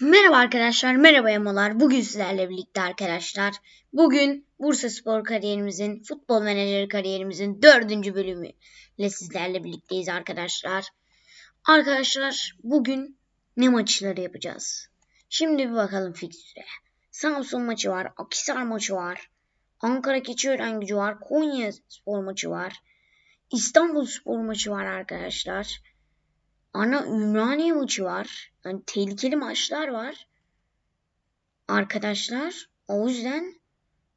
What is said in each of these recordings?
Merhaba arkadaşlar, merhaba Yamalar. Bugün sizlerle birlikte arkadaşlar. Bugün Bursa Spor kariyerimizin, futbol menajeri kariyerimizin dördüncü bölümüyle sizlerle birlikteyiz arkadaşlar. Arkadaşlar bugün ne maçları yapacağız? Şimdi bir bakalım fikstüre. Samsun maçı var, Akisar maçı var, Ankara Keçiören gücü var, Konya Spor maçı var, İstanbul Spor maçı var arkadaşlar. Ana Ümraniye maçı var. Yani tehlikeli maçlar var. Arkadaşlar o yüzden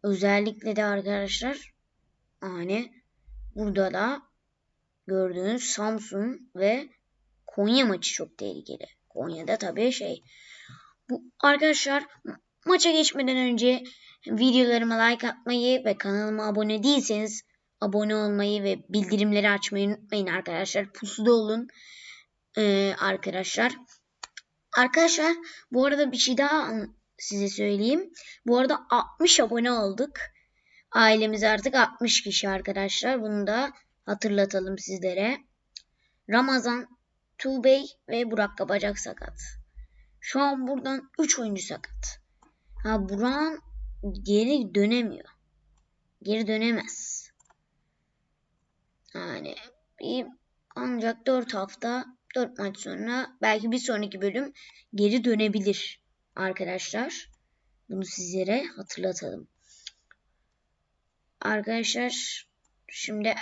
özellikle de arkadaşlar hani burada da gördüğünüz Samsun ve Konya maçı çok tehlikeli. Konya'da tabii şey. Bu arkadaşlar maça geçmeden önce videolarıma like atmayı ve kanalıma abone değilseniz abone olmayı ve bildirimleri açmayı unutmayın arkadaşlar. Pusuda olun ee, arkadaşlar. Arkadaşlar bu arada bir şey daha size söyleyeyim. Bu arada 60 abone olduk. Ailemiz artık 60 kişi arkadaşlar. Bunu da hatırlatalım sizlere. Ramazan, Tuğbey ve Burak Kabacak sakat. Şu an buradan 3 oyuncu sakat. Ha Burak'ın geri dönemiyor. Geri dönemez. Yani bir ancak 4 hafta 4 maç sonra belki bir sonraki bölüm geri dönebilir arkadaşlar. Bunu sizlere hatırlatalım. Arkadaşlar şimdi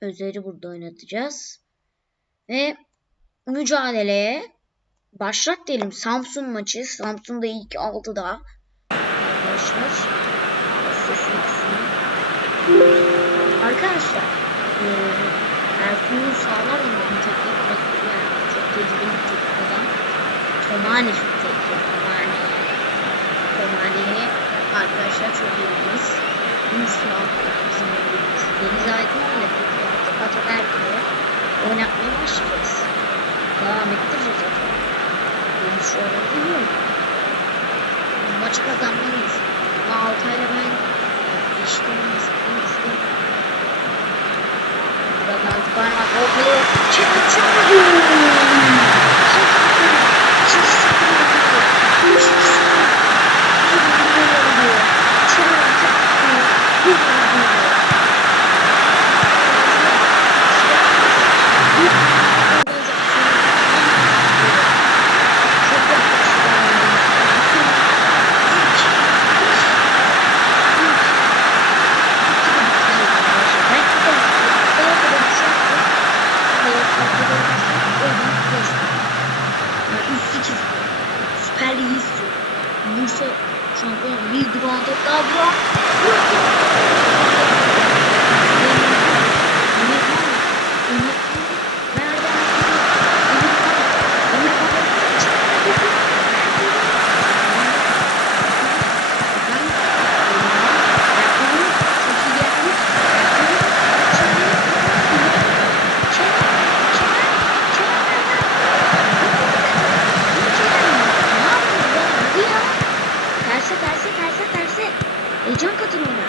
Özer'i burada oynatacağız. Ve mücadeleye başlat diyelim. Samsun maçı. Samsun'da ilk 6'da. Arkadaşlar. Arkadaşlar. Ertuğrul Sağlar teknik adam. Tomani teknik Tomani. Tomani'yi arkadaşlar çok iyi biliriz. Musa bizim biliriz. Deniz Aydın ile teknik artık Ataberk'le oynatmaya başlayacağız. Devam ettireceğiz zaten. Deniz şu arada iyi. Maçı kazanmalıyız. Altay'la ben işte. Buradan parmak oldu. Çıktı çıktı. Süper Ligi istiyor. Bursa şampiyon. Bir duran top daha duran. Terse terse terse terse. Heyecan katın ona.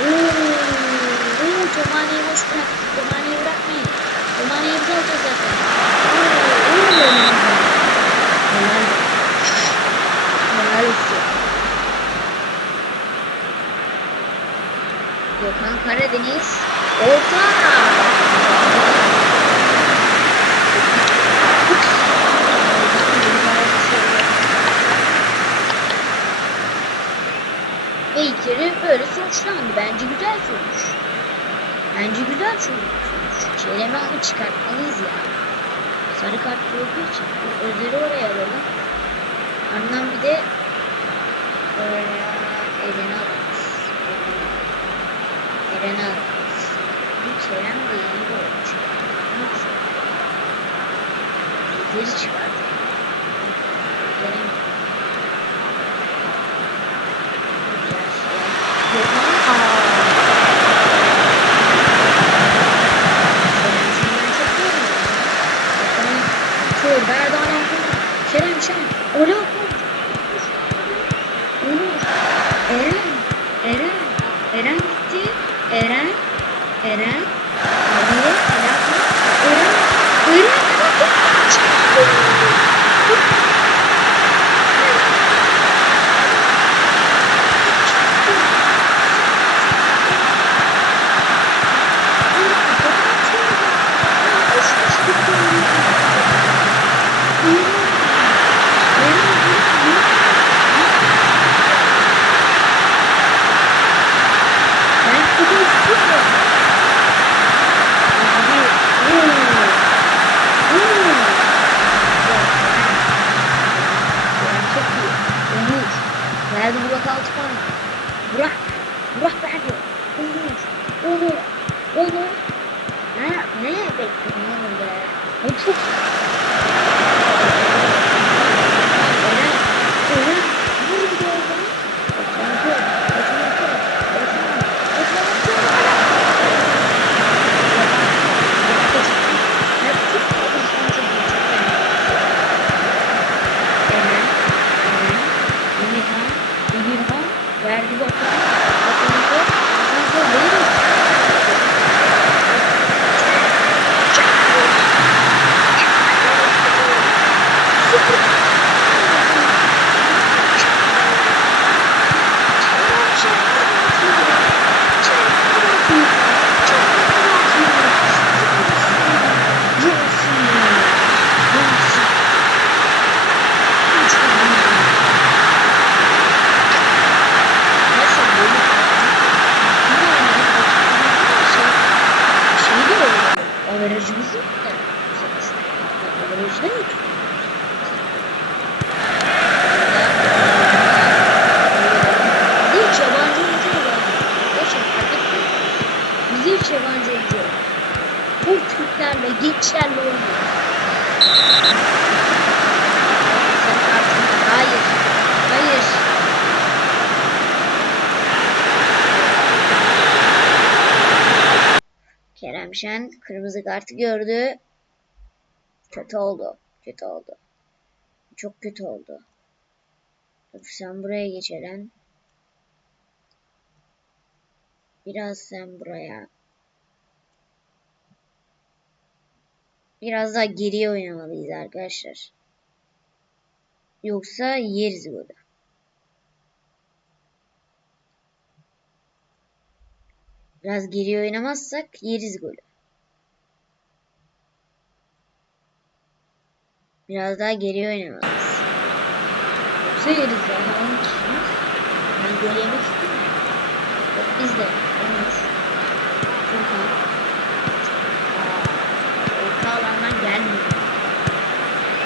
Oo, oo, Tomani'yi boş bırak. Tomani'yi bırakmayın. Tomani'yi bir alacağız zaten. Oo, oo, Ronaldo. Ronaldo. Helal olsun. Gökhan Karadeniz. Orta. Ve ilk yarı böyle sonuçlandı. Bence güzel sonuç. Bence güzel sonuç. Çeleme ama çıkartmalıyız ya. Sarı kart gördüğü için. Bu Özleri oraya alalım. Ardından bir de oraya Eren'i alırız. Alırız. Bu Kerem de iyi bir oyuncu. Lideri çıkardı. Kerem Kerem Vergi de geçiyor. Bu Türklerle, gençlerle oynuyor. Hayır. Hayır. Keremşen kırmızı kartı gördü. Kötü oldu. Kötü oldu. Çok kötü oldu. Dur sen buraya geçeren. Biraz sen buraya. Biraz daha geriye oynamalıyız arkadaşlar. Yoksa yeriz burada. Biraz geriye oynamazsak yeriz golü. Biraz daha geriye oynamalıyız. Yoksa yeriz zaten 10 kişiyiz. Ben gol yemek istemiyorum. Yok bizde. Olmuş. Furkan. Aa, gelmiyor.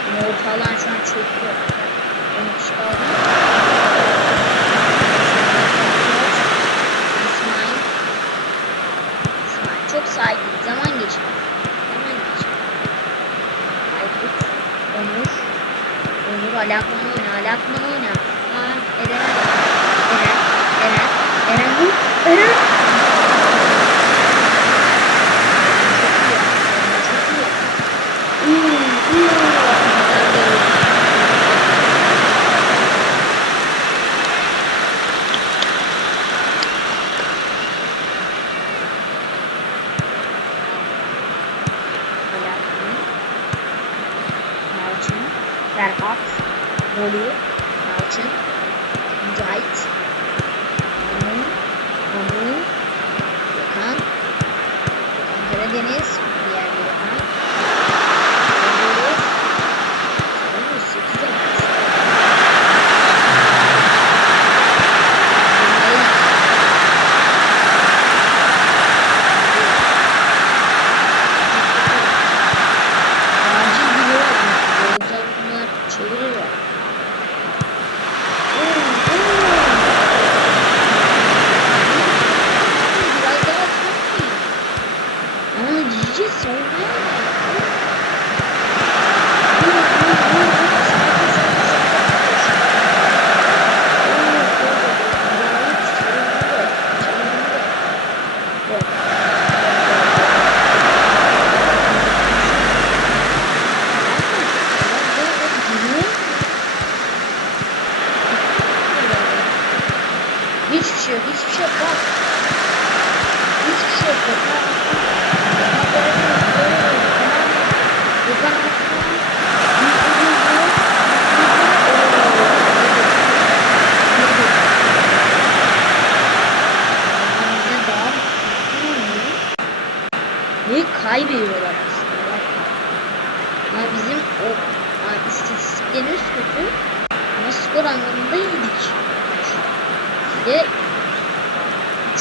Ama orta alan şu an çöktü. 10 kişi kaldı. İsmail. İsmail çok sakin. Zaman geçiyor. Zaman geçiyor. Aykut. Onur. Onur Alakman oyna. Alakman oyna. Aa, Eren. Eren. Eren. Eren vur. Eren. Çok Holy, Mountain, Light, Moon, Moon, Khan, Khan Deniz,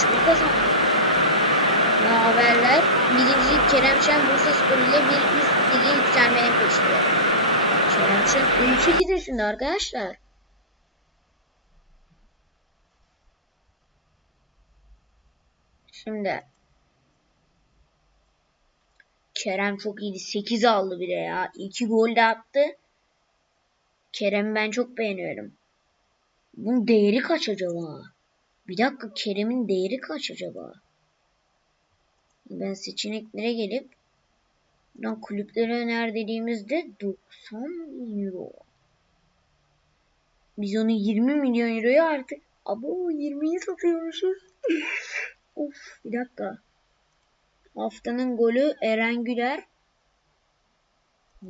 3 kazandık. Ve haberler birinci Kerem Şen Bursa Spor ile bir üst lige yükselmeye peşinde. Kerem Şen 18 yaşında arkadaşlar. Şimdi Kerem çok iyiydi. 8 aldı bir de ya. 2 gol de attı. Kerem'i ben çok beğeniyorum. Bunun değeri kaç acaba? Bir dakika Kerem'in değeri kaç acaba? Ben seçeneklere gelip buradan kulüplere öner dediğimizde 90 euro. Biz onu 20 milyon euroya artık abo 20'yi satıyormuşuz. of bir dakika. Haftanın golü Eren Güler.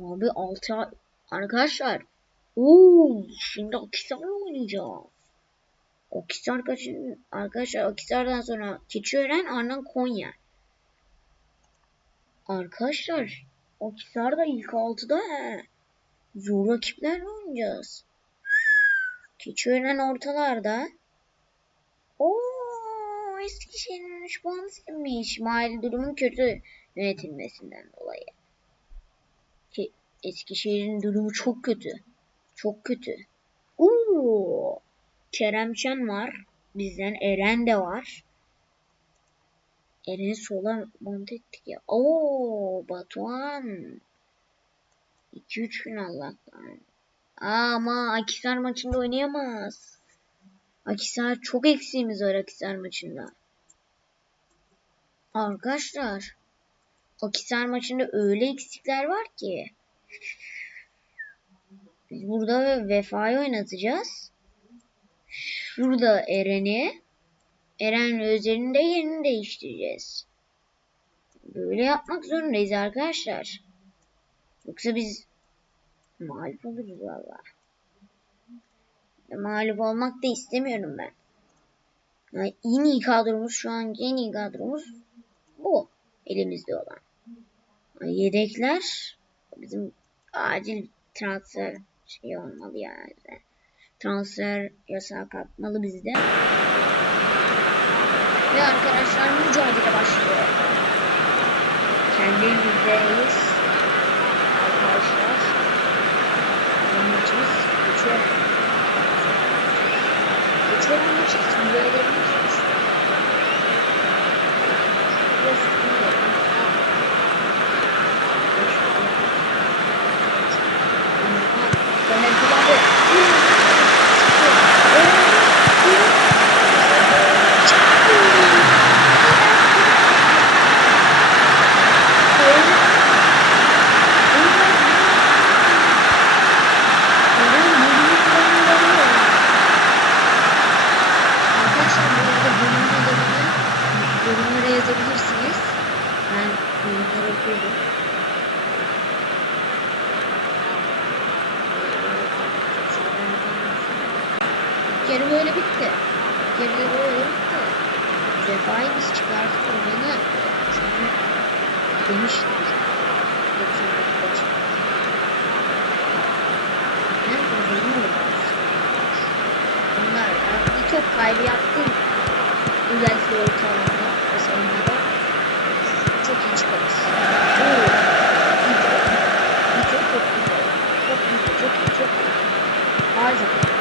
Abi 6 arkadaşlar. Oo, şimdi Akisar'la oynayacağız. Akisar kaçın arkadaşlar Akisar'dan sonra Keçiören ardından Konya. Arkadaşlar Akisar da ilk 6'da he. Zor rakiplerle oynayacağız. Keçiören ortalarda. Oo Eskişehir'in 3 puanı silmiş. Mali durumun kötü yönetilmesinden dolayı. Ki Eskişehir'in durumu çok kötü. Çok kötü. Oo Keremşen var. Bizden Eren de var. Eren'i sola monte ettik ya. Oo Batuhan. 2-3 gün Allah'tan. Ama Akisar maçında oynayamaz. Akisar çok eksiğimiz var Akisar maçında. Arkadaşlar. Akisar maçında öyle eksikler var ki. Biz burada Vefa'yı oynatacağız. Şurada Eren'i. Eren Özer'in de yerini değiştireceğiz. Böyle yapmak zorundayız arkadaşlar. Yoksa biz mağlup oluruz valla. Mağlup olmak da istemiyorum ben. Yani en iyi kadromuz şu an en iyi kadromuz bu. Elimizde olan. Yani yedekler bizim acil transfer şey olmalı yani. Transfer yasağı kalkmalı bizde. Ve arkadaşlar mücadele başlıyor. Kendi elimizdeyiz. Arkadaşlar. Bizim maçımız geçiyor. Geçiyor maçı simüle edebiliriz. Biraz simüle Arkadaşlar bu arada bölümün adını yorumlara yazabilirsiniz. Ben yorumları okuyorum. Kere böyle bitti. Kere böyle bitti. Cefayı biz çıkartıp oranı oranı olmaz. Bunlar da bir top kaybı yaptım. Özellikle orta alanda ve savunmada çok iyi çıkarız. Top çok iyi. Çok iyi, çok iyi, çok iyi. Harika.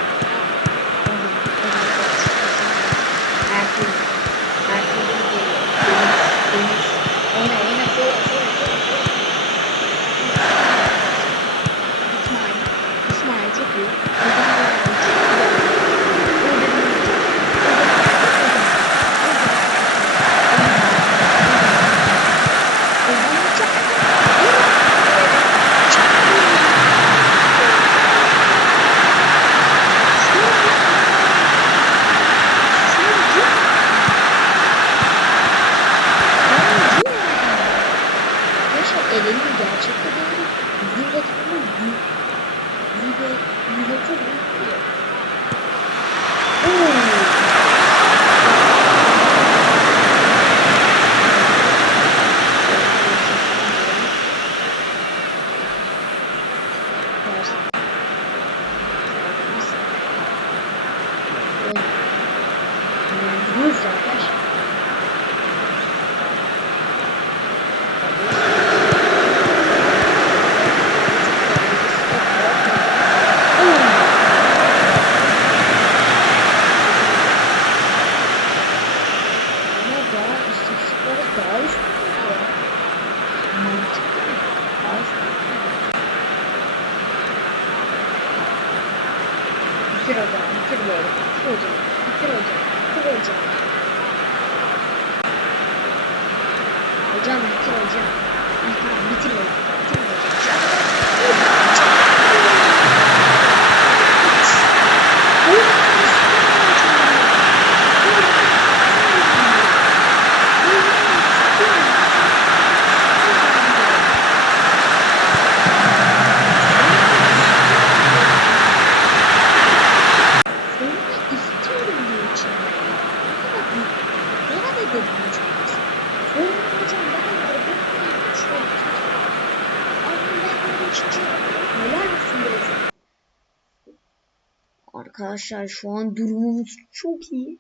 Arkadaşlar şu an durumumuz çok iyi.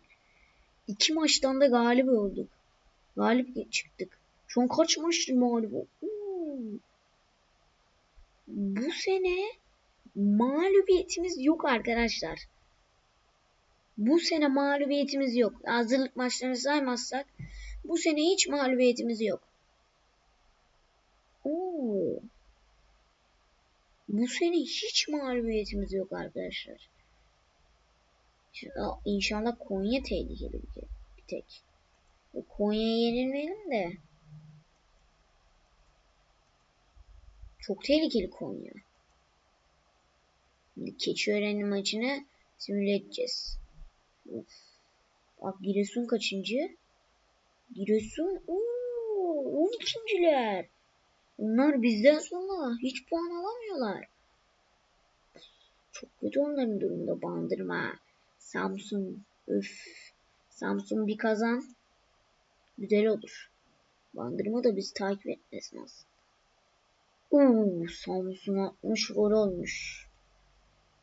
İki maçtan da galip olduk. Galip çıktık. Şu an kaç maçtır mağlup. Bu sene mağlubiyetimiz yok arkadaşlar. Bu sene mağlubiyetimiz yok. Hazırlık maçlarını saymazsak bu sene hiç mağlubiyetimiz yok. Oo. Bu sene hiç mağlubiyetimiz yok arkadaşlar. İnşallah Konya tehlikeli bir, tek. Bu Konya'ya yenilmeyelim de. Çok tehlikeli Konya. Şimdi Keçiören'in maçını simüle edeceğiz. Of. Bak Giresun kaçıncı? Giresun ooo 12.ler. Onlar bizden sonra hiç puan alamıyorlar. Çok kötü onların durumda bandırma. Samsun öf. Samsun bir kazan. Güzel olur. Bandırma da bizi takip etmesin aslında. Uuu Samsun 60 gol olmuş.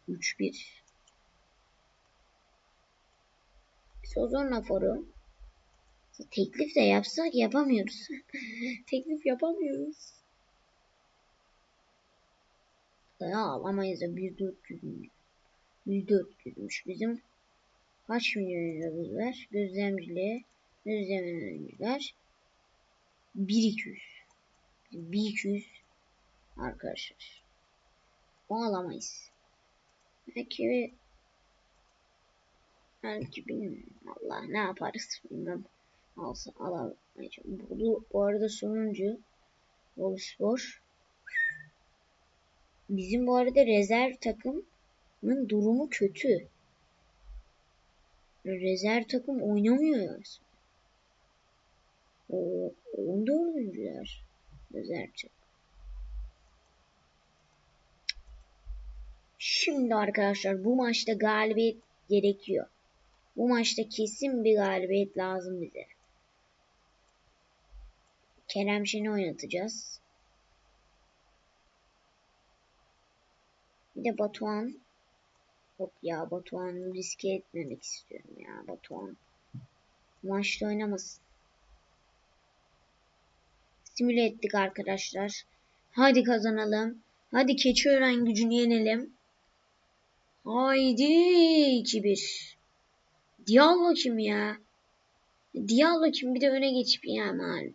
3-1. Biz o zaman foru. Teklif de yapsak yapamıyoruz. Teklif yapamıyoruz. Ya alamayız da 1400 milyon. 1400'müş bizim. Kaç milyon liramız var? Gözlemciliğe, gözlemciler 1200. 1200 arkadaşlar. O alamayız. Belki belki bilmiyorum. Allah ne yaparız bilmem. Alsa alamayacağım. Bu, bu arada sonuncu Bolu. Bizim bu arada rezerv takımın durumu kötü. Rezerv takım oynamıyor ya. O 14. Rezerv takım. Şimdi arkadaşlar bu maçta galibiyet gerekiyor. Bu maçta kesin bir galibiyet lazım bize. Kerem Şen'i oynatacağız. Bir de Batuhan. Yok ya Batuhan'ı riske etmemek istiyorum ya Batuhan. Maçta oynamasın. Simüle ettik arkadaşlar. Hadi kazanalım. Hadi Keçiören gücünü yenelim. Haydi 2-1. Diallo kim ya? Diallo kim bir de öne geçip ya malum.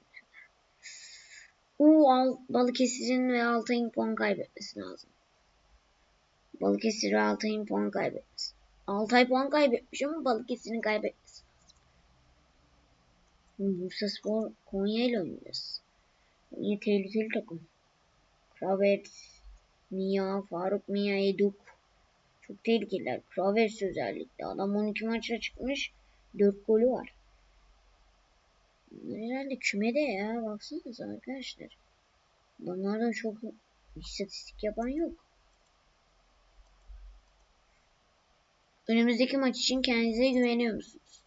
Uuu al, Balıkesir'in ve Altay'ın puan kaybetmesi lazım. Balıkesir ve Altay'ın puan kaybetmesi. Altay puan kaybetmiş ama Balıkesir'in kaybetmesi. Bursa Spor Konya ile oynayacağız. Konya tehlikeli takım. Kravets, Mia, Faruk Mia, Eduk. Çok tehlikeliler. Kravets özellikle. Adam 12 maçta çıkmış. 4 golü var. Herhalde kümede ya. Baksanıza arkadaşlar. Bunlardan çok istatistik yapan yok. Önümüzdeki maç için kendinize güveniyor musunuz?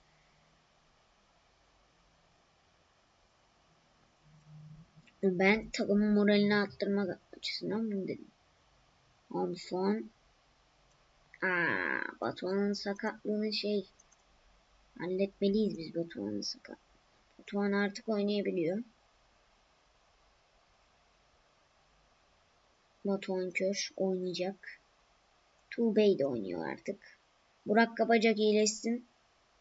Ben takımın moralini arttırmak açısından bunu dedim. Şu an Aa, Batuhan'ın sakatlığını şey halletmeliyiz biz Batuhan'ın sakat. Batuhan artık oynayabiliyor. Batuhan Kör oynayacak. Tuğbey de oynuyor artık. Burak Kapacak iyileşsin.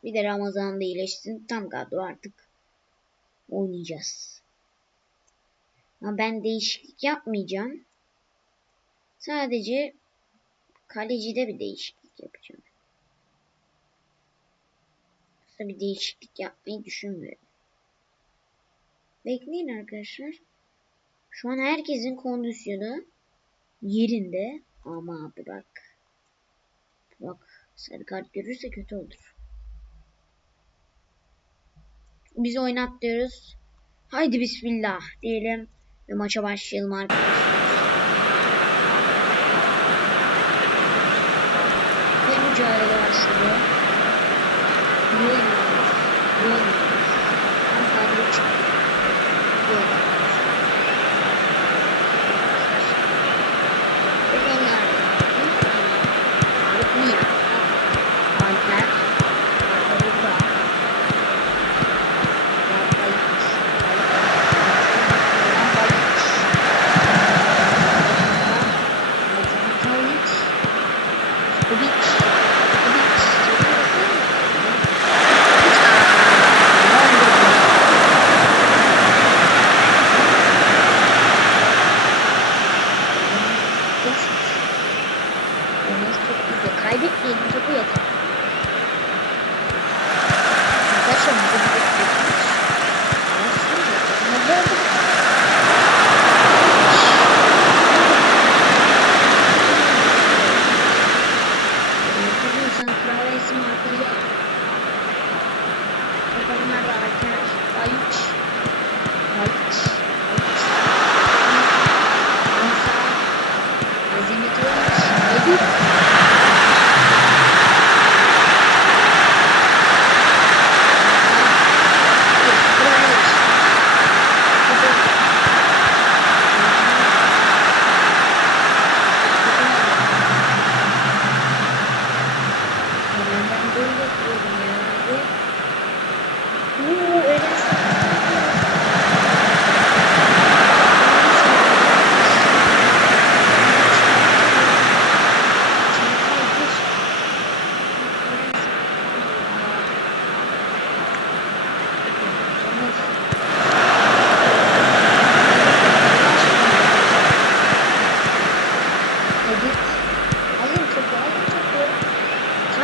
Bir de Ramazan da iyileşsin. Tam kadro artık oynayacağız. Ama ben değişiklik yapmayacağım. Sadece kalecide bir değişiklik yapacağım. Yoksa bir değişiklik yapmayı düşünmüyorum. Bekleyin arkadaşlar. Şu an herkesin kondisyonu yerinde ama Burak Burak sarı kart görürse kötü olur. Biz oynat diyoruz. Haydi bismillah diyelim ve maça başlayalım arkadaşlar. Ve mücadele başladı. Ne Thank you.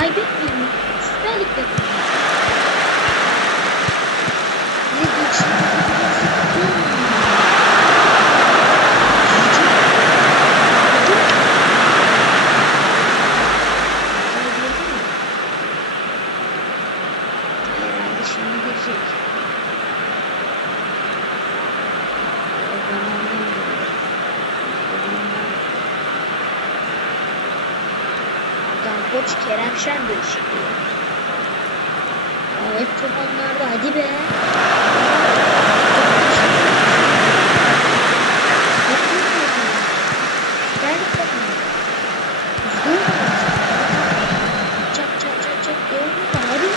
Kaybetmeyelim. Süper Lig'de kalalım. Ne geçti? Herhalde şimdi girecek. O zamandan beri. O zamandan Buradan koç Kerem Şen değişikliği. Aa, hep top onlarda. Hadi be. Süper Lig takımı. Hızlı oynuyoruz. Çak çak çak çak. Gördün mü? Hadi.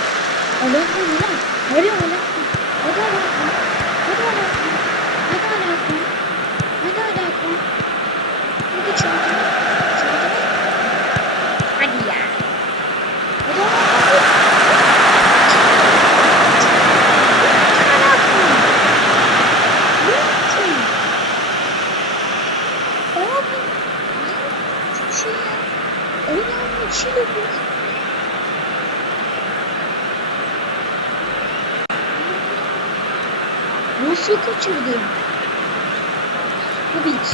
Alakma lan. Hadi alakma. Hadi alakma. Hadi alakma. Hadi alakma. Hadi alakma. Hadi çanta. Çanta. Hadi ya. Hadi alakma. Hadi alakma. Ne yaptın? Abi. Çok şey ya. Oynanma bir şey yok. Nasıl kaçırdın? Bu biç.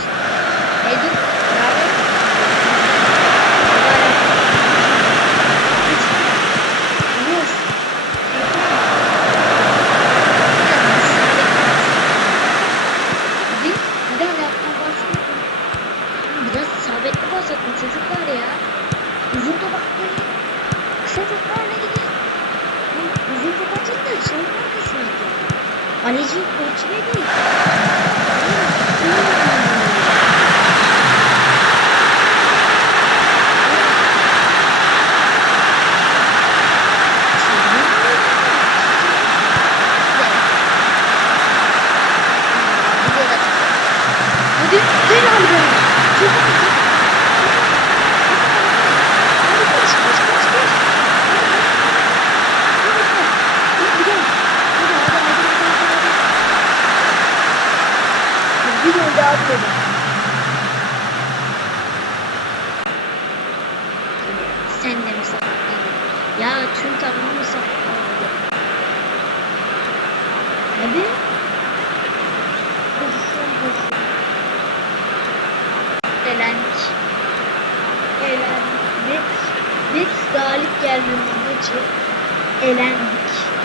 Edin. Beraber. Yunus. Hadi. Hadi ayaktan basın. Biraz isabetli pas atın çocuklar ya. Uzun top atmayın. Kısa toplarla gidin. Uzun top atın da çalım arkasına atın. Kaleci ölçüme değil. Hadi helal be. Çok iyi. Hadi koş koş koş koş. Hadi hadi. Hadi gidelim. Hadi hadi hadi hadi hadi. hadi. Bir gol daha atıyorum. Sen de mi sakatlandın? Ya tüm takımı mı sakatlandı? Hadi. Elendik. Elendik. Net galip geldiğimiz maçı elendik.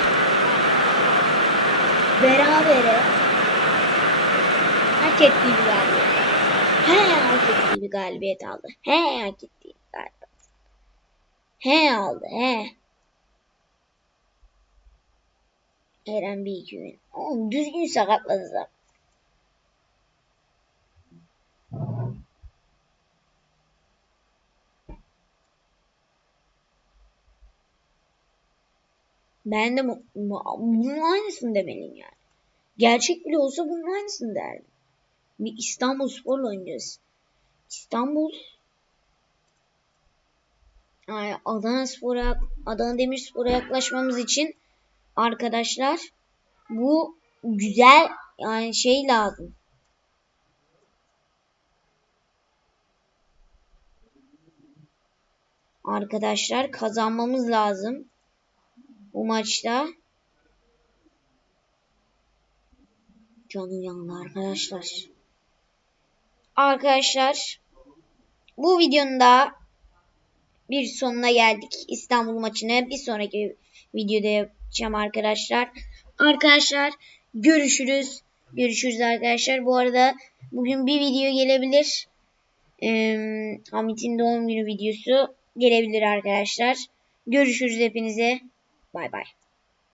Berabere hak ettiği bir galibiyet. He hak ettiği bir galibiyet aldı. He hak ettiği bir galibiyet. He aldı he. Eren bir iki gün. Oğlum düzgün sakatladılar. Ben de bu- bu- bunun aynısını demeliyim yani. Gerçek bile olsa bunun aynısını derdim. Bir İstanbul Spor'la oynayacağız. İstanbul yani Adana Spor'a Adana Demirspor'a yaklaşmamız için arkadaşlar bu güzel yani şey lazım. Arkadaşlar kazanmamız lazım bu maçta. Canım yandı arkadaşlar. Arkadaşlar bu videonun da bir sonuna geldik. İstanbul maçını bir sonraki videoda yapacağım arkadaşlar. Arkadaşlar görüşürüz. Görüşürüz arkadaşlar. Bu arada bugün bir video gelebilir. Ee, Hamit'in doğum günü videosu gelebilir arkadaşlar. Görüşürüz hepinize. Bay bay.